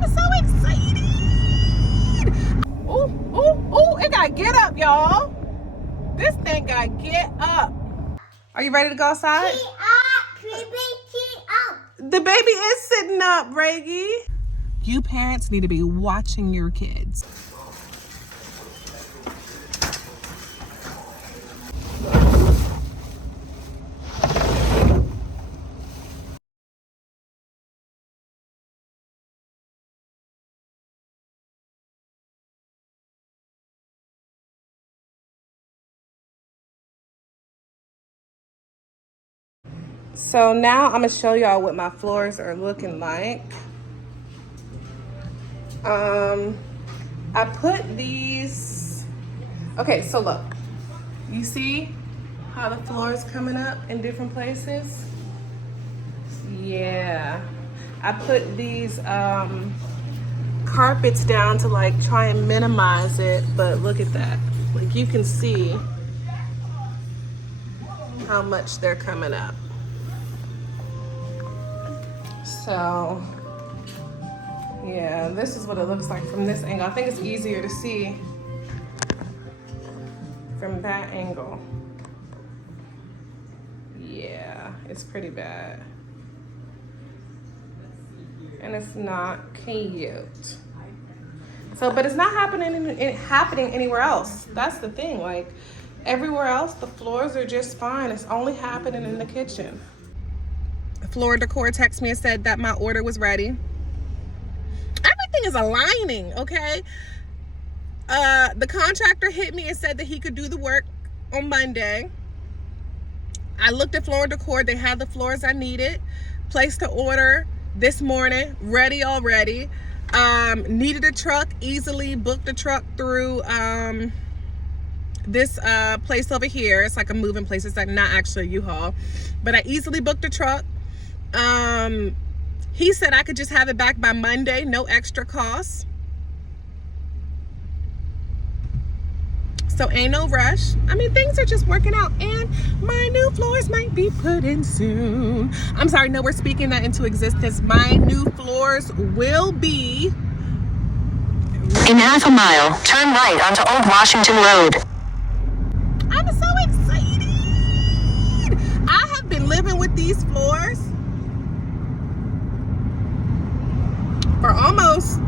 I'm so excited. Ooh, ooh, ooh, it got get up, y'all. This thing got get up. Are you ready to go outside? The baby is sitting up, Reggie. You parents need to be watching your kids. So now I'm gonna show y'all what my floors are looking like. I put these, okay, so look, you see how the floor is coming up in different places? Yeah, I put these carpets down to like try and minimize it, but look at that. Like you can see how much they're coming up. So yeah, this is what it looks like from this angle. I think it's easier to see from that angle. Yeah, it's pretty bad. And it's not cute. So, but it's not happening anywhere else. That's the thing. Like everywhere else, the floors are just fine. It's only happening in the kitchen. Floor Decor texted me and said that my order was ready. Everything is aligning, okay? The contractor hit me and said that he could do the work on Monday. I looked at Floor Decor. They had the floors I needed. Placed the order this morning, ready already. Needed a truck, easily booked a truck through this place over here. It's like a moving place. It's like not actually a U-Haul, but I easily booked a truck. He said I could just have it back by Monday, no extra cost. So ain't no rush. I mean, things are just working out, and my new floors might be put in soon. I'm sorry, no, we're speaking that into existence. My new floors will be. In half a mile, turn right onto Old Washington Road. I'm so excited. I have been living with these floors for almost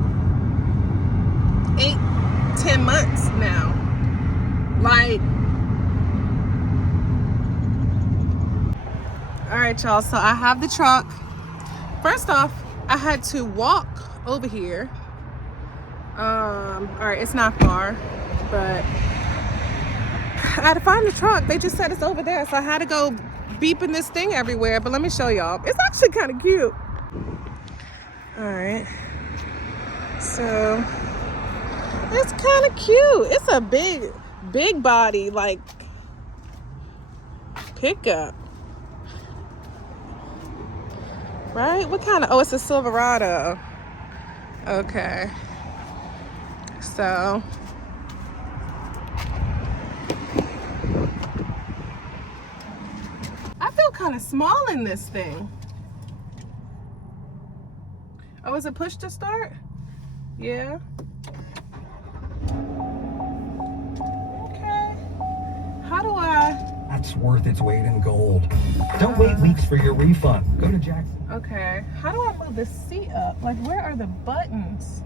8-10 months now. Like, all right, y'all, so I have the truck. First off, I had to walk over here. All right, it's not far, but I had to find the truck. They just said it's over there, so I had to go beeping this thing everywhere. But let me show y'all. It's actually kind of cute. All right, so it's kind of cute. It's a big body, like, pickup. Right? What kind of, oh, it's a Silverado. Okay. So I feel kind of small in this thing. Oh, is it push to start? Yeah. Okay. How do I? That's worth its weight in gold. Don't wait weeks for your refund. Go to Jackson. Okay. How do I move the seat up? Like, where are the buttons?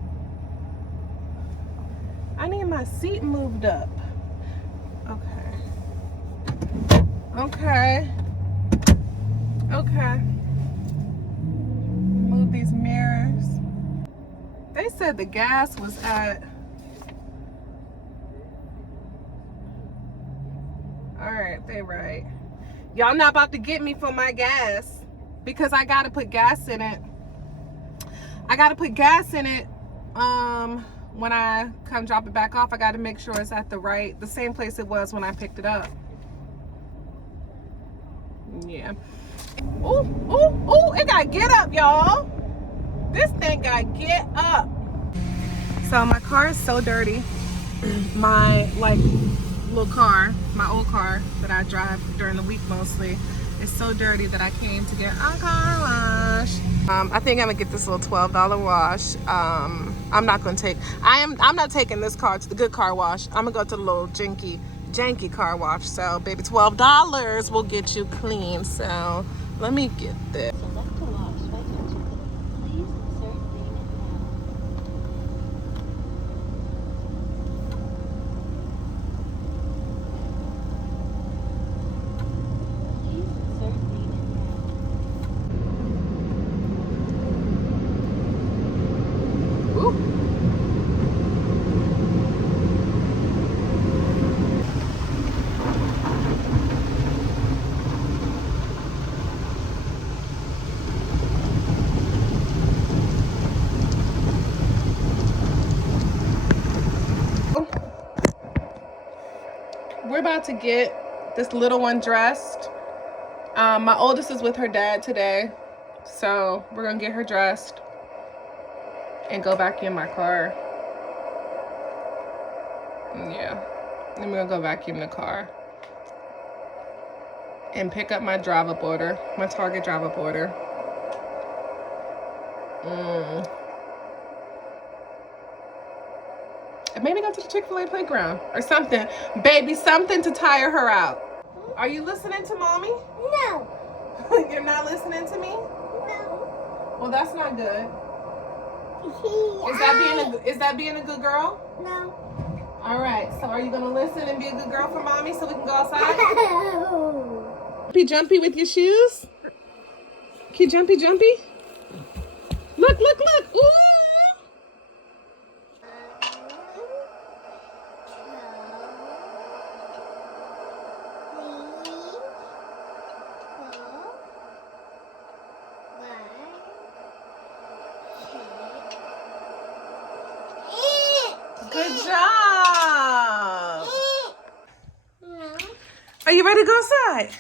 I need my seat moved up. Okay. Okay. Okay. Move these mirrors. They said the gas was at. All right, they right. Y'all not about to get me for my gas because I gotta put gas in it. I gotta put gas in it. When I come drop it back off, I gotta make sure it's at the same place it was when I picked it up. Yeah. Ooh, ooh, ooh, it got get up, y'all. This thing got get up. So my car is so dirty. My little car, my old car that I drive during the week mostly, It's so dirty that I came to get a car wash. I think I'm gonna get this little $12 wash. I'm not gonna take, I'm not taking this car to the good car wash. I'm gonna go to the little janky car wash. So baby, $12 will get you clean. So let me get this. Select to wash by touching. Please insert payment now. Please insert payment now. Ooh. We're about to get this little one dressed. My oldest is with her dad today, so we're gonna get her dressed and go back in my car. Yeah, then we're gonna go vacuum the car and pick up my drive-up order, my Target drive-up order. And maybe go to the Chick-fil-A playground or something. Baby, something to tire her out. Are you listening to mommy? No. You're not listening to me? No. Well, that's not good. Is that being a good girl? No. All right. So are you gonna listen and be a good girl for mommy so we can go outside? Jumpy with your shoes? Can you jumpy? Look. Ooh. Good job. No. Are you ready to go outside?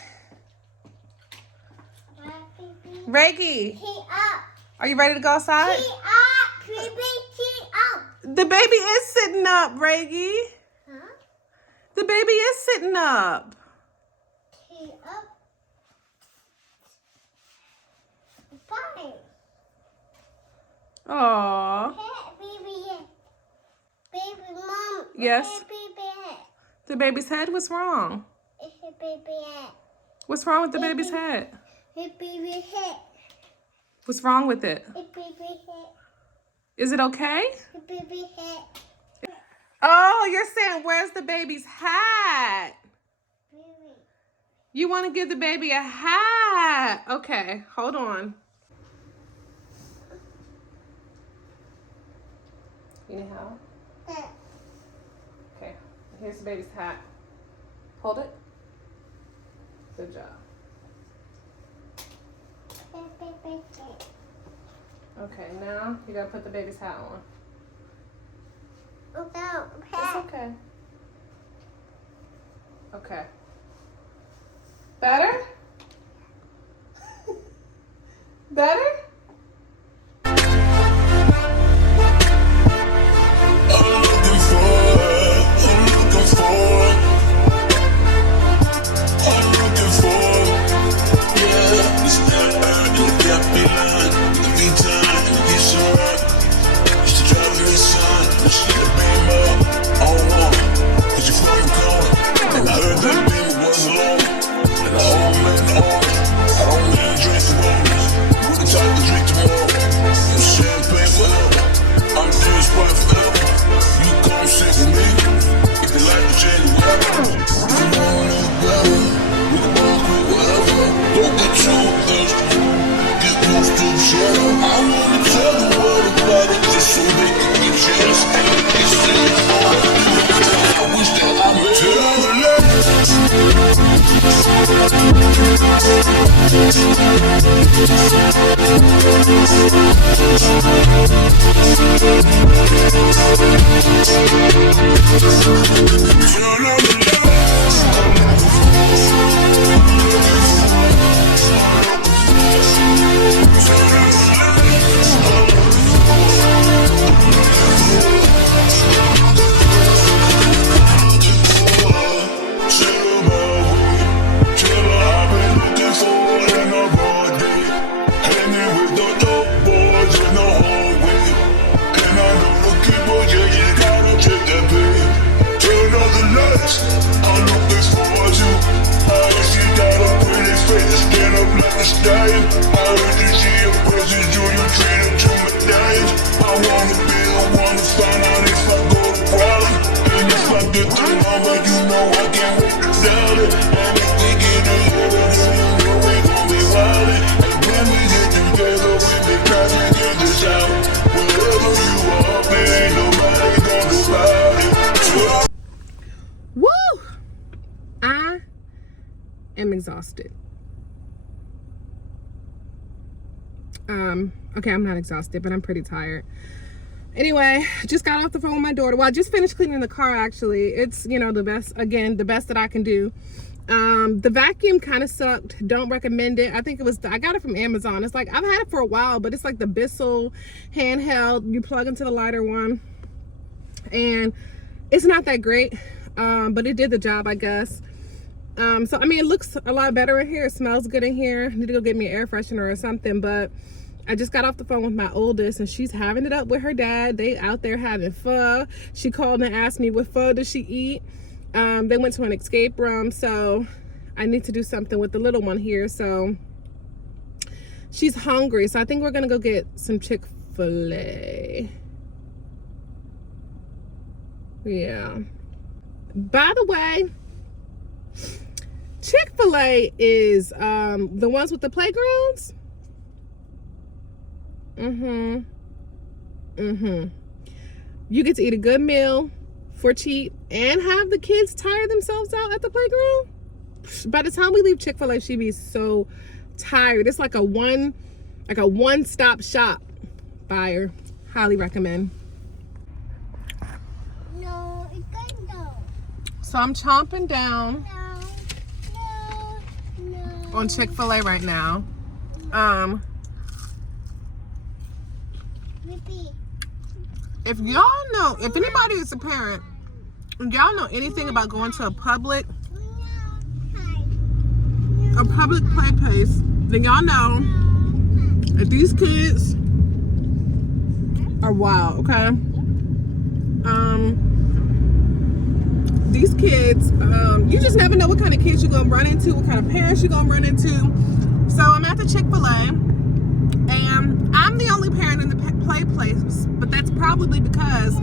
Reggie, He up. are you ready to go outside? He up. Baby, he up. The baby is sitting up, Reggie. Huh? The baby is sitting up. He up. Bye. Aww. Hey, baby. Baby, mom. Yes? Hey, baby. The baby's head? What's wrong? Hey, baby. What's wrong with the baby's head? Hey, baby, head. What's wrong with it? Hey, baby, head. Is it okay? Hey, baby, head. Oh, you're saying where's the baby's hat? Baby. You want to give the baby a hat? Okay, hold on. You need help? Okay, here's the baby's hat. Hold it. Good job. Hey, baby, head. Okay, now you gotta put the baby's hat on. No, It's head. okay. Okay. Better? Better? I've been looking for style. I heard that she a present, you treat her to my dimes. I wanna be the one to find out if I go to problem. And if I get the number, you know I can't wait to dial it. And if we get together, then you know we gon' be wildin'. And when we get together, we be trying to get this out. Whatever you are, there ain't nobody gonna do about it. Woo! I am exhausted. Okay, I'm not exhausted, but I'm pretty tired. Anyway, just got off the phone with my daughter. Well, I just finished cleaning the car, actually. It's, you know, the best that I can do. The vacuum kind of sucked. Don't recommend it. I think I got it from Amazon. It's like, I've had it for a while, but it's like the Bissell handheld. You plug into the lighter one. And it's not that great, but it did the job, I guess. So, I mean, it looks a lot better in here. It smells good in here. I need to go get me an air freshener or something, but I just got off the phone with my oldest, and she's having it up with her dad. They out there having pho. She called and asked me what pho does she eat. They went to an escape room, so I need to do something with the little one here. So she's hungry, so I think we're gonna go get some Chick-fil-A. Yeah. By the way, Chick-fil-A is the ones with the playgrounds. You get to eat a good meal for cheap and have the kids tire themselves out at the playground. By the time we leave Chick-fil-A, she be so tired. It's like a one-stop shop. Buyer. Highly recommend. No, it can't go. So I'm chomping down No. on Chick-fil-A right now. Repeat. If y'all know, if anybody is a parent, and y'all know anything about going to a public play place, then y'all know that these kids are wild, okay? These kids, you just never know what kind of kids you're gonna run into, what kind of parents you're gonna run into. So I'm at the Chick-fil-A, and I'm the only parent in the play place, but that's probably because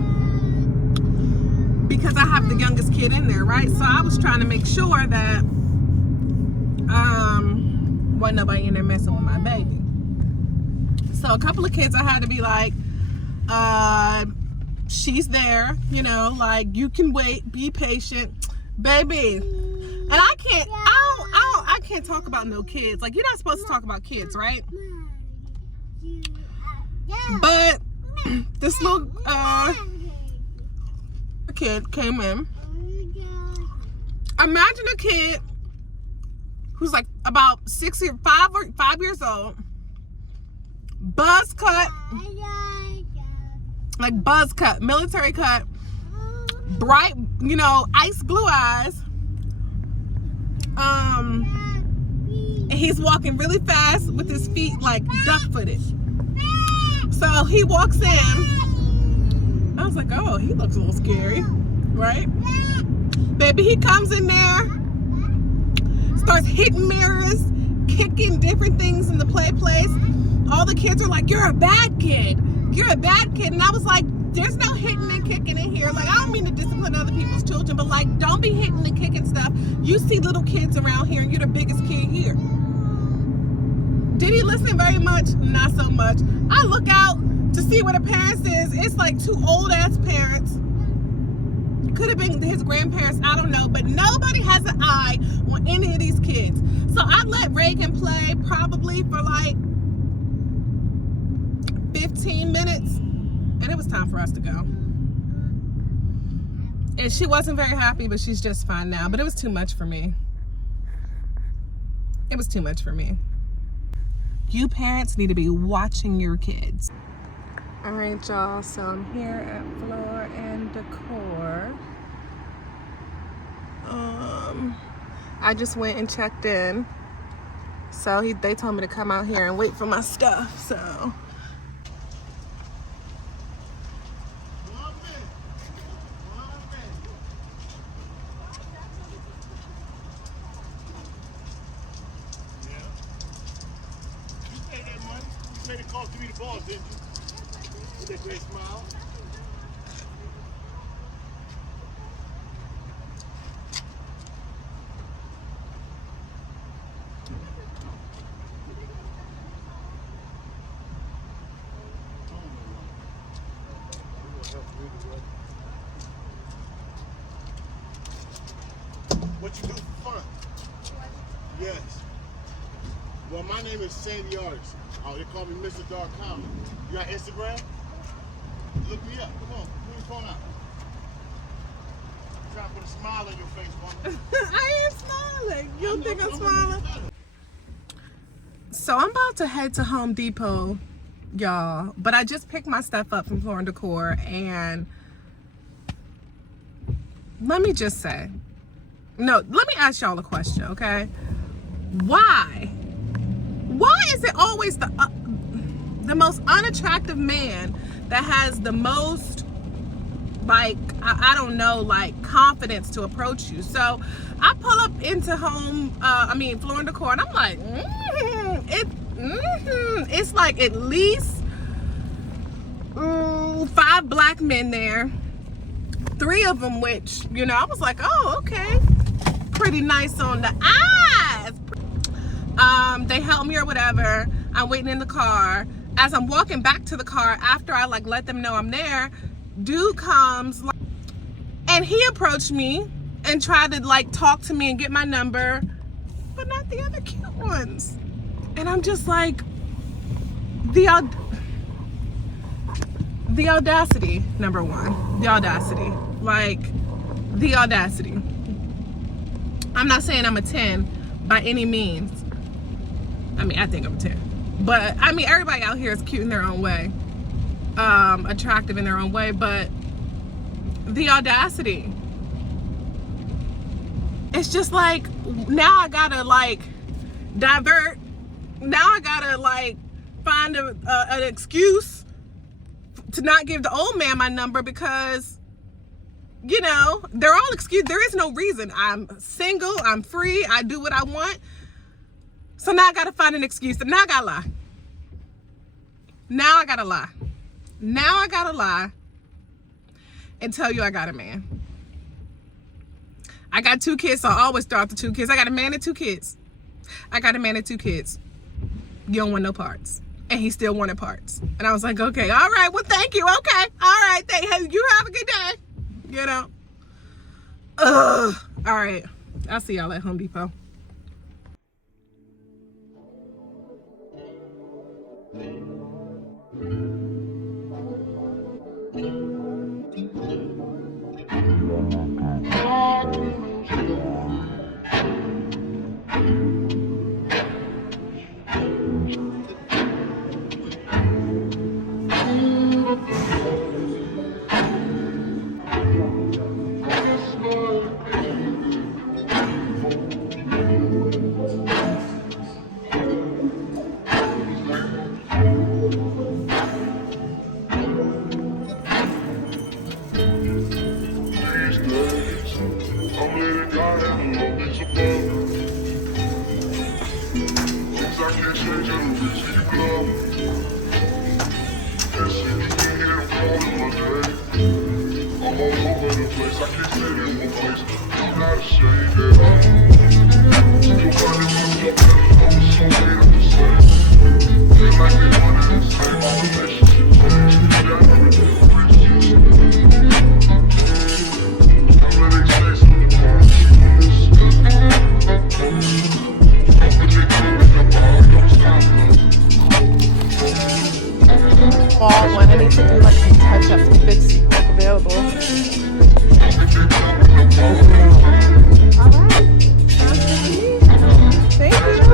I have the youngest kid in there, right? So I was trying to make sure that wasn't nobody in there messing with my baby. So a couple of kids I had to be like, she's there, you know, like, you can wait, be patient, baby. And I can't talk about no kids. Like, you're not supposed to talk about kids, right? But this little kid came in. Imagine a kid who's like about 5 years old, buzz cut, like buzz cut, military cut, bright, you know, ice blue eyes. And he's walking really fast with his feet like duck footed. So he walks in. I was like, oh, he looks a little scary, right? Baby, he comes in there, starts hitting mirrors, kicking different things in the play place. All the kids are like, you're a bad kid. You're a bad kid. And I was like, there's no hitting and kicking in here. Like, I don't mean to discipline other people's children, but like, don't be hitting and kicking stuff. You see little kids around here and you're the biggest kid here. Did he listen very much? Not so much. I look out to see where the parents is. It's like two old ass parents. Could have been his grandparents, I don't know, but nobody has an eye on any of these kids. So I let Reagan play probably for like 15 minutes, and it was time for us to go. And she wasn't very happy, but she's just fine now. But it was too much for me. It was too much for me. You parents need to be watching your kids. All right, y'all, so I'm here at Floor and Decor. I just went and checked in. So they told me to come out here and wait for my stuff, so. balls, didn't you? With that great smile. What you do for fun? Yes. Well, my name is Sandy Artist. Oh, they call me Mr. Dark Comedy. You got Instagram? Look me up. Come on, put your phone out. I'm trying to put a smile on your face, woman. I am smiling. You don't think I'm smiling? So I'm about to head to Home Depot, y'all. But I just picked my stuff up from Floor & Decor, and let me just say, no, let me ask y'all a question, okay? Why is it always the most unattractive man that has the most, like, I don't know, like, confidence to approach you? So I pull up into Floor & Decor, and I'm like, it's like at least 5 black men there. 3 of them, which, you know, I was like, oh, okay, pretty nice on the eyes. They helped me or whatever. I'm waiting in the car. As I'm walking back to the car, after I like let them know I'm there, dude comes and he approached me and tried to like talk to me and get my number, but not the other cute ones. And I'm just like, the audacity, number one. The audacity. Like, the audacity. I'm not saying I'm a 10 by any means. I mean, I think I'm a 10. But, I mean, everybody out here is cute in their own way. Attractive in their own way. But the audacity. It's just like, now I gotta, like, divert. Now I gotta, like, find an excuse to not give the old man my number because, you know, they're all excused. There is no reason. I'm single. I'm free. I do what I want. So now I gotta find an excuse. And now I gotta lie. Now I gotta lie. Now I gotta lie and tell you I got a man. I got 2 kids, so I always throw out the 2 kids. I got a man and 2 kids. I got a man and 2 kids. You don't want no parts. And he still wanted parts. And I was like, okay, all right, well, thank you. Okay, all right, you have a good day. You know? Ugh. All right, I'll see y'all at Home Depot. I need to do like some touch-ups if it's like available. Alright. Sounds good to me. Thank you.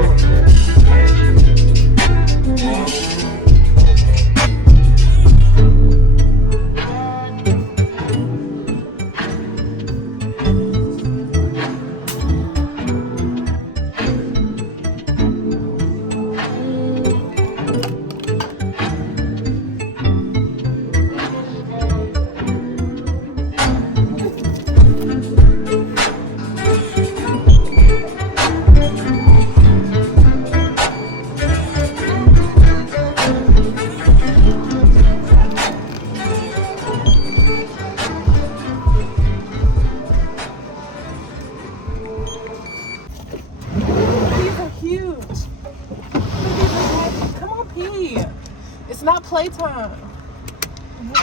playtime.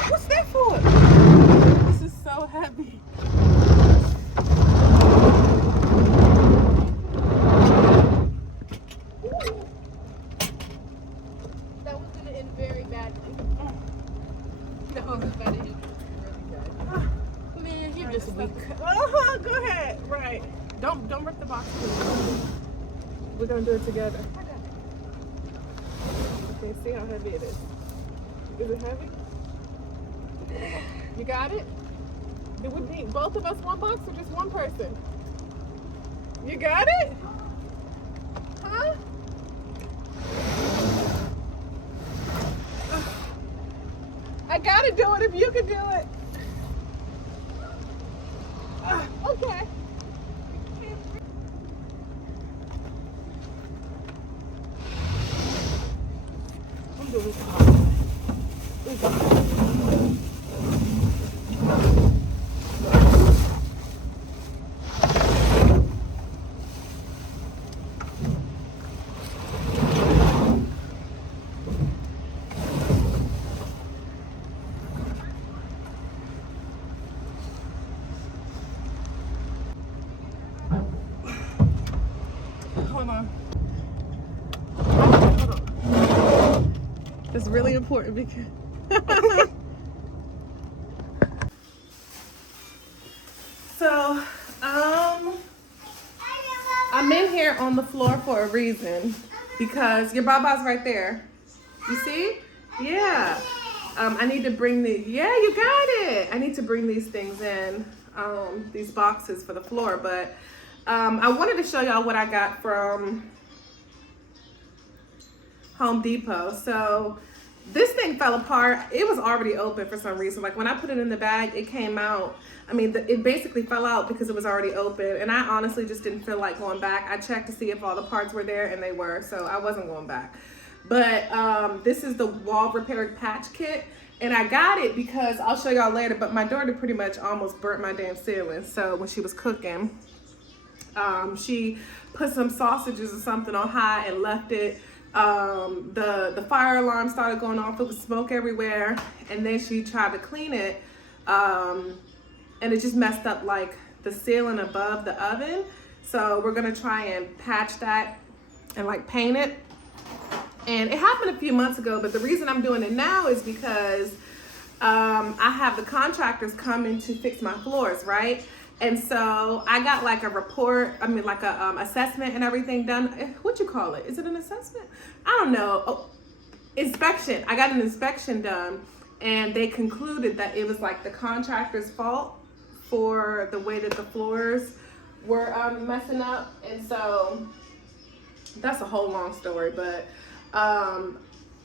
What's that for? This is so heavy. That was gonna end very badly. That was about to end really bad. Man, you're just weak. Go ahead. Right. Don't rip the box. We're gonna do it together. Okay, see how heavy it is. Is it heavy? You got it? Do we need both of us one box or just one person? You got it? Huh? I gotta do it if you can do it. Okay. I'm doing this. Hold on. It's really important because so I'm in here on the floor for a reason because your baba's right there. You see? Yeah. I need to bring you got it. I need to bring these things in, these boxes for the floor, but I wanted to show y'all what I got from Home Depot. So this thing fell apart. It was already open for some reason. Like when I put it in the bag, it came out. I mean, it basically fell out because it was already open. And I honestly just didn't feel like going back. I checked to see if all the parts were there and they were, so I wasn't going back. But this is the wall repair patch kit. And I got it because I'll show y'all later, but my daughter pretty much almost burnt my damn ceiling. So when she was cooking, she put some sausages or something on high and left it. The fire alarm started going off. It was smoke everywhere. And then she tried to clean it. And it just messed up like the ceiling above the oven. So we're gonna try and patch that and like paint it. And it happened a few months ago, but the reason I'm doing it now is because I have the contractors coming to fix my floors, right? And so I got like a report, like a assessment and everything done. What you call it? Is it an assessment? I don't know. Oh, inspection. I got an inspection done and they concluded that it was like the contractor's fault for the way that the floors were messing up. And so that's a whole long story, but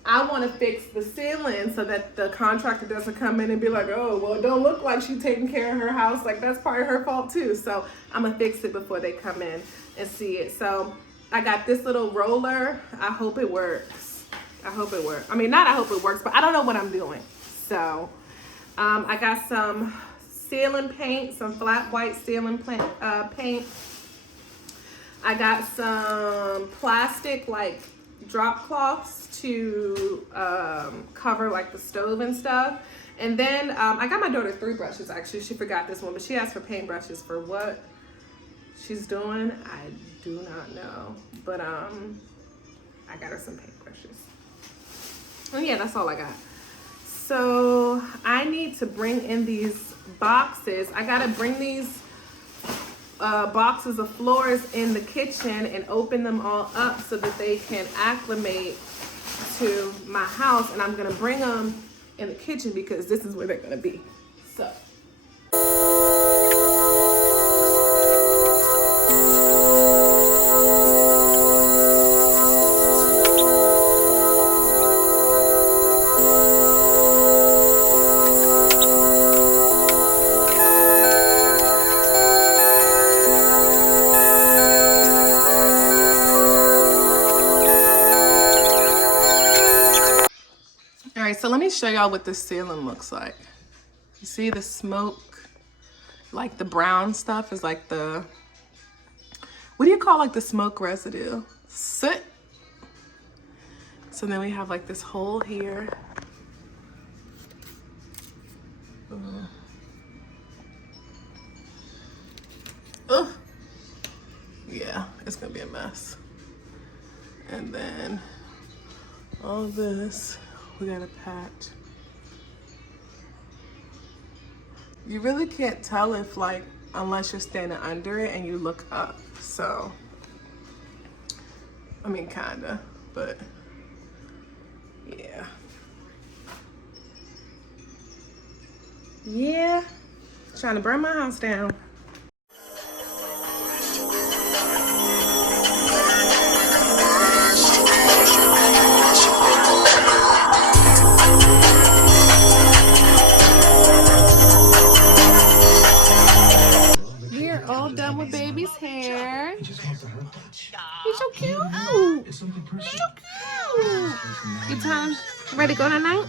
I want to fix the ceiling so that the contractor doesn't come in and be like, oh, well, it don't look like she's taking care of her house. Like, that's probably her fault too. So I'm going to fix it before they come in and see it. So I got this little roller. I hope it works. I hope it works. I mean, not I hope it works, but I don't know what I'm doing. So I got some ceiling paint, some flat white ceiling paint. I got some plastic, like, drop cloths to cover like the stove and stuff. And then I got my daughter 3 brushes actually. She forgot this one, but she asked for paint brushes for what she's doing. I do not know, but I got her some paint brushes. And yeah, that's all I got. So I need to bring in these boxes. I gotta bring these boxes of floors in the kitchen and open them all up so that they can acclimate to my house. And I'm gonna bring them in the kitchen because this is where they're gonna be. So. So let me show y'all what this ceiling looks like. You see the smoke, like the brown stuff is like the, what do you call like the smoke residue? Soot. So then we have like this hole here Ugh. Yeah, it's gonna be a mess. And then all this, we gotta patch. You really can't tell if like, unless you're standing under it and you look up. So, I mean kinda, but yeah. Yeah, trying to burn my house down. We're all done with baby's hair. He's so cute. He's so cute. You time ready to go night night?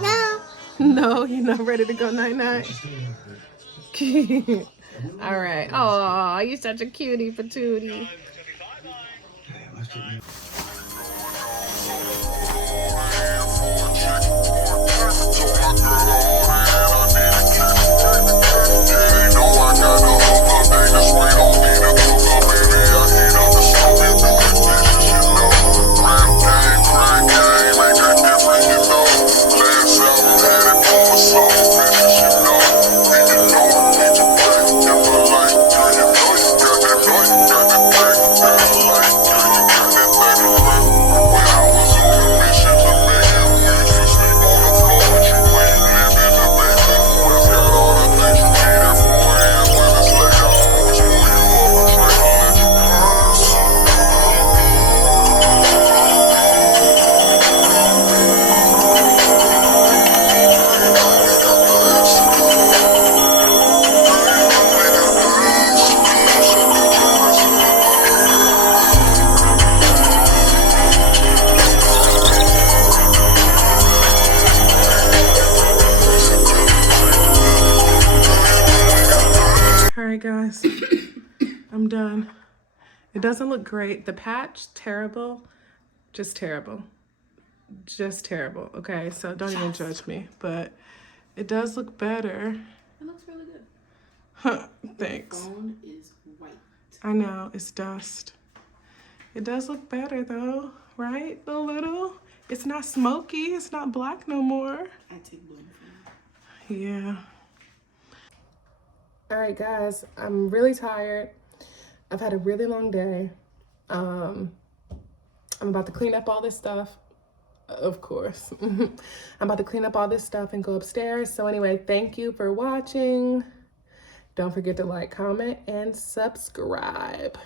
No. No, you're not ready to go night night. All right. Oh, you're such a cutie patootie. Alright guys, I'm done. It doesn't look great. The patch, terrible. Just terrible. Just terrible. Okay, so don't even judge me. But it does look better. It looks really good. Huh, thanks. Phone is white. I know, it's dust. It does look better though, right? A little. It's not smoky. It's not black no more. I take blue from you. Yeah. All right, guys, I'm really tired. I've had a really long day. I'm about to clean up all this stuff. Of course. I'm about to clean up all this stuff and go upstairs. So anyway, thank you for watching. Don't forget to like, comment, and subscribe.